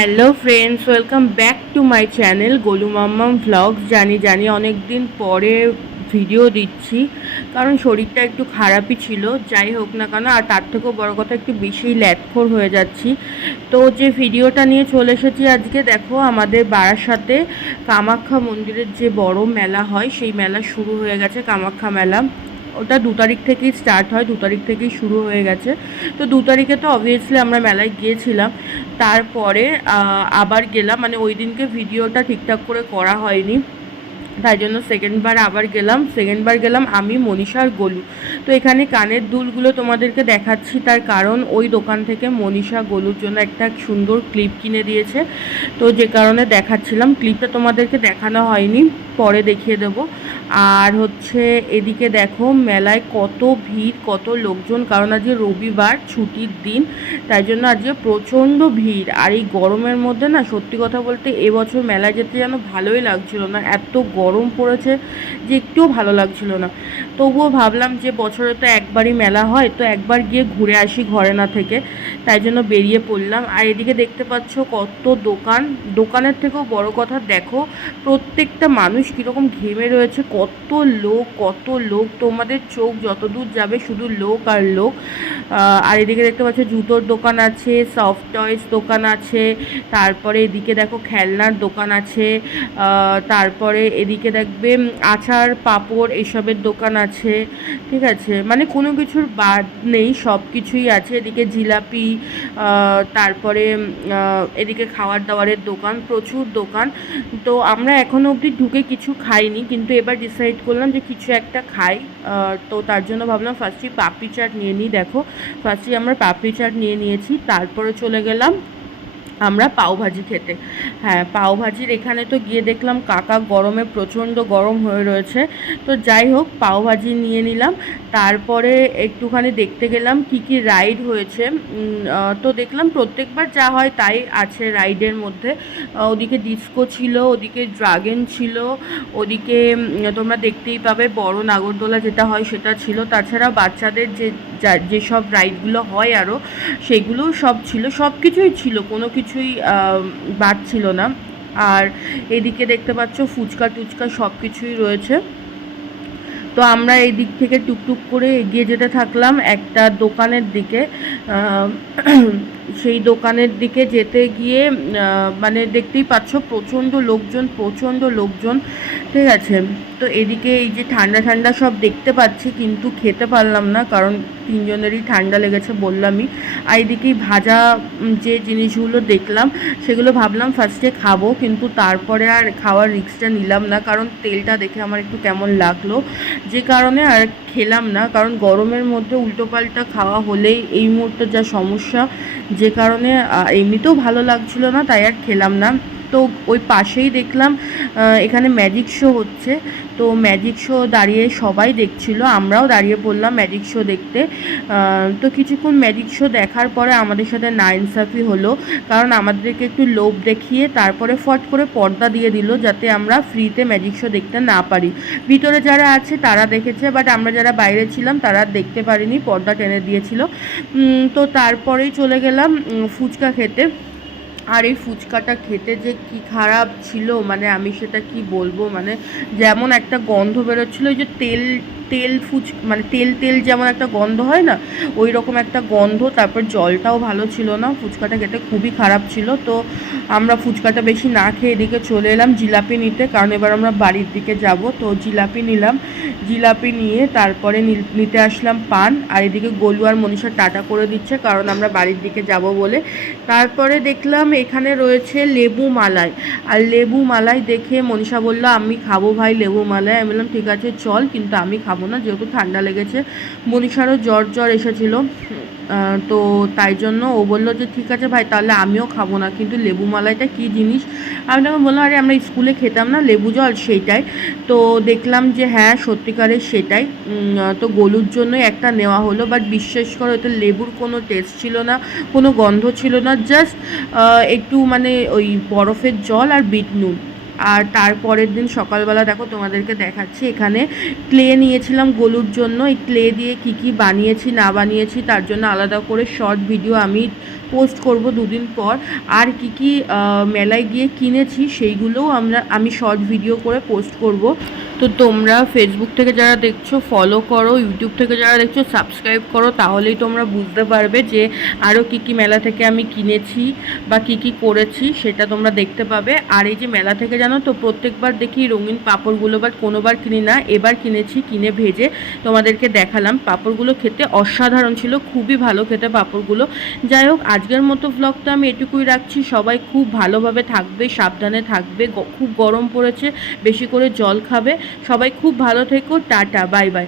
Hello friends, welcome back to my channel Golu মাম্মাম vlogs. জানি অনেক দিন পরে ভিডিও দিচ্ছি, কারণ শরীরটা একটু খারাপই ছিল। যাই হোক না কেন, আর তার থেকেও বড় কথা একটু বেশি ল্যাটখোর হয়ে যাচ্ছি। তো যে ভিডিওটা নিয়ে চলে এসেছি আজকে, দেখো আমাদের বারাসাতে কামাখ্যা মন্দিরের যে বড় মেলা হয়, সেই মেলা শুরু হয়ে গেছে। কামাখ্যা মেলা ওটা 2 তারিখ থেকেই স্টার্ট হয়, 2 তারিখ থেকেই শুরু হয়ে গেছে। তো 2 তারিখে তো অবভিয়াসলি আমরা মেলায় গিয়েছিলাম। তারপরে আবার গেলাম, মানে ওই দিনকে ভিডিওটা ঠিকঠাক করে করা হয়নি, তাই জন্য সেকেন্ডবার গেলাম আমি, মনীষা আর গোলু। তো এখানে কানের দুলগুলো তোমাদেরকে দেখাচ্ছি, তার কারণ ওই দোকান থেকে মনীষা গোলুর জন্য একটা সুন্দর ক্লিপ কিনে দিয়েছে। তো যে কারণে দেখাচ্ছিলাম, ক্লিপটা তোমাদেরকে দেখানো হয়নি, পরে দেখিয়ে দেবো। আর হচ্ছে এদিকে দেখো মেলায় কত ভিড়, কত লোকজন, কারণ আজকে রবিবার ছুটির দিন, তাই জন্য আজকে প্রচণ্ড ভিড়। আর এই গরমের মধ্যে না, সত্যি কথা বলতে এবছর মেলায় যেতে যেন ভালোই লাগছিল না, এত গরম পড়েছে যে একটুও ভালো লাগছিল না। তবুও ভাবলাম যে বছরে তো একবারই মেলা হয়, তো একবার গিয়ে ঘুরে আসি ঘরে না থেকে, তাই জন্য বেরিয়ে পড়লাম। আর এদিকে দেখতে পাচ্ছ কত দোকান, দোকানের থেকেও বড় কথা দেখো প্রত্যেকটা মানুষ কীরকম ঘেমে রয়েছে, কত লোক, তোমাদের চোখ যতদূর যাবে শুধু লোক আর লোক। আর এদিকে দেখতে পাচ্ছ জুতোর দোকান আছে, সফট টয়েস দোকান আছে, তারপরে এদিকে দেখো খেলনার দোকান আছে, তারপরে এদিকে দেখবে আচার পাঁপড় এসবের দোকান আছে। ঠিক আছে, মানে কোনো কিছুর বাদ নেই, সব কিছুই আছে। এদিকে জিলাপি, তারপরে এদিকে খাবার দাবারের দোকান, প্রচুর দোকান। তো আমরা এখনও অবধি ঢুকে কিছু খাইনি, কিন্তু এবার ডিসাইড করলাম যে কিছু একটা খাই। তো তার জন্য ভাবলাম ফার্স্টে পাপড়ি চাট নিয়ে নিই। দেখো ফার্স্টে আমরা পাপড়ি চাট নিয়ে নিয়েছি, তারপরে চলে গেলাম আমরা পাওভাজি খেতে। হ্যাঁ, পাওভাজির এখানে তো গিয়ে দেখলাম কাকা গরমে প্রচণ্ড গরম হয়ে রয়েছে। তো যাই হোক, পাওভাজি নিয়ে নিলাম। তারপরে একটুখানি দেখতে গেলাম কি কি রাইড হয়েছে। তো দেখলাম প্রত্যেকবার যা হয় তাই আছে রাইডের মধ্যে। ওদিকে ডিস্কো ছিল, ওদিকে ড্রাগন ছিল, ওদিকে তোমরা দেখতেই পাবে বড় নাগরদোলা যেটা হয় সেটা ছিল। তাছাড়া বাচ্চাদের যেসব রাইডগুলো হয় আরও, সেগুলোও সব ছিল, সব কিছুই ছিল, কোনো কিছুই বাদ ছিল না। আর এদিকে দেখতে পাচ্ছ ফুচকা টুচকা সব কিছুই রয়েছে। তো আমরা এই দিক থেকে টুকটুক করে এগিয়ে যেতে থাকলাম একটা দোকানের দিকে। সেই দোকানের দিকে যেতে গিয়ে মানে দেখতেই পাচ্ছ প্রচণ্ড লোকজন। ঠিক আছে, তো এদিকে এই যে ঠান্ডা ঠান্ডা সব দেখতে পাচ্ছি, কিন্তু খেতে পারলাম না, কারণ তিনজনেরই ঠান্ডা লেগেছে বললামই। আর এদিকেই ভাজা যে জিনিসগুলো দেখলাম, সেগুলো ভাবলাম ফার্স্টে খাবো, কিন্তু তারপরে আর খাওয়ার রিস্কটা নিলাম না, কারণ তেলটা দেখে আমার একটু কেমন লাগলো, যে কারণে আর খেলাম না। কারণ গরমের মধ্যে উল্টোপাল্টা খাওয়া হলেই এই মুহূর্তে যা সমস্যা, যে কারণে এমনিতেও ভালো লাগছিল না, তাই আর খেলাম না। তো ওই পাশেই দেখলাম এখানে ম্যাজিক শো হচ্ছে। তো ম্যাজিক শো দাঁড়িয়ে সবাই দেখছিল, আমরাও দাঁড়িয়ে পড়লাম ম্যাজিক শো দেখতে। তো কিছুক্ষণ ম্যাজিক শো দেখার পরে আমাদের সাথে নাইনসাফি হলো, কারণ আমাদেরকে একটু লোভ দেখিয়ে তারপরে ফট করে পর্দা দিয়ে দিল, যাতে আমরা ফ্রিতে ম্যাজিক শো দেখতে না পারি। ভিতরে যারা আছে তারা দেখেছে, বাট আমরা যারা বাইরে ছিলাম তারা দেখতে পারিনি, পর্দা টেনে দিয়েছিল। তো তারপরেই চলে গেলাম ফুচকা খেতে। আর এই ফুচকাটা খেতে যে কি খারাপ ছিল, মানে আমি সেটা কি বলবো, মানে যেমন একটা গন্ধ বেরোচ্ছিলো, ওই যে তেল তেল মানে তেল যেমন একটা গন্ধ হয় না, ওই রকম একটা গন্ধ। তারপর জলটাও ভালো ছিল না, ফুচকাটা খেতে খুবই খারাপ ছিল। তো আমরা ফুচকাটা বেশি না খেয়ে এদিকে চলে এলাম জিলাপি নিতে, কারণ এবার আমরা বাড়ির দিকে যাব। তো জিলাপি নিলাম, জিলাপি নিয়ে তারপরে নিতে আসলাম পান। আর এদিকে গোলু আর মনীষা টাটা করে দিচ্ছে, কারণ আমরা বাড়ির দিকে যাব বলে। তারপরে দেখলাম এখানে রয়েছে লেবু মালাই, আর লেবু মালাই দেখে মনীষা বলল আমি খাবো ভাই লেবু মালাই। আমি বললাম ঠিক আছে চল, কিন্তু আমি খাবো না, যেহেতু ঠান্ডা লেগেছে, মনীষারও জ্বর এসেছিলো। তো তাই জন্য ও বললো যে ঠিক আছে ভাই, তাহলে আমিও খাবো না, কিন্তু লেবু মালাইটা কী জিনিস। আমি তখন বললাম আরে আমরা স্কুলে খেতাম না লেবু জল, সেইটাই। তো দেখলাম যে হ্যাঁ সত্যিকারের সেটাই। তো গোলুর জন্যই একটা নেওয়া হলো, বাট বিশ্বাস করো এতে লেবুর কোনো টেস্ট ছিল না, কোনো গন্ধ ছিল না, জাস্ট একটু মানে ওই বরফের জল আর বিট নুন। আর তারপরের দিন সকালবেলা দেখো তোমাদেরকে দেখাচ্ছি, এখানে ক্লে নিয়েছিলাম গোলুর জন্য। এই ক্লে দিয়ে কি বানিয়েছি না বানিয়েছি তার জন্য আলাদা করে শর্ট ভিডিও আমি পোস্ট করব দুদিন পর। আর কি কি মেলায় গিয়ে কিনেছি সেইগুলোও আমি শর্ট ভিডিও করে পোস্ট করব। তো তোমরা ফেসবুক থেকে যারা দেখছো ফলো করো, ইউটিউব থেকে যারা দেখছো সাবস্ক্রাইব করো, তাহলেই তোমরা বুঝতে পারবে যে আরও কি কি মেলা থেকে আমি কিনেছি বা কি কি করেছি সেটা তোমরা দেখতে পাবে। আর এই যে মেলা থেকে জানো তো প্রত্যেকবার দেখি রঙিন পাঁপড়গুলো, বাট কোনোবার কিনি না, এবার কিনেছি, কিনে ভেজে তোমাদেরকে দেখালাম। পাঁপড়গুলো খেতে অসাধারণ ছিল, খুবই ভালো খেতে পাঁপড়গুলো। যাই হোক, আজকের মতো ব্লগটা আমি এটুকুই রাখছি। সবাই খুব ভালোভাবে থাকবে, সাবধানে থাকবে, খুব গরম পড়েছে, বেশি করে জল খাবে। সবাই খুব ভালো থেকো, টাটা, বাই বাই।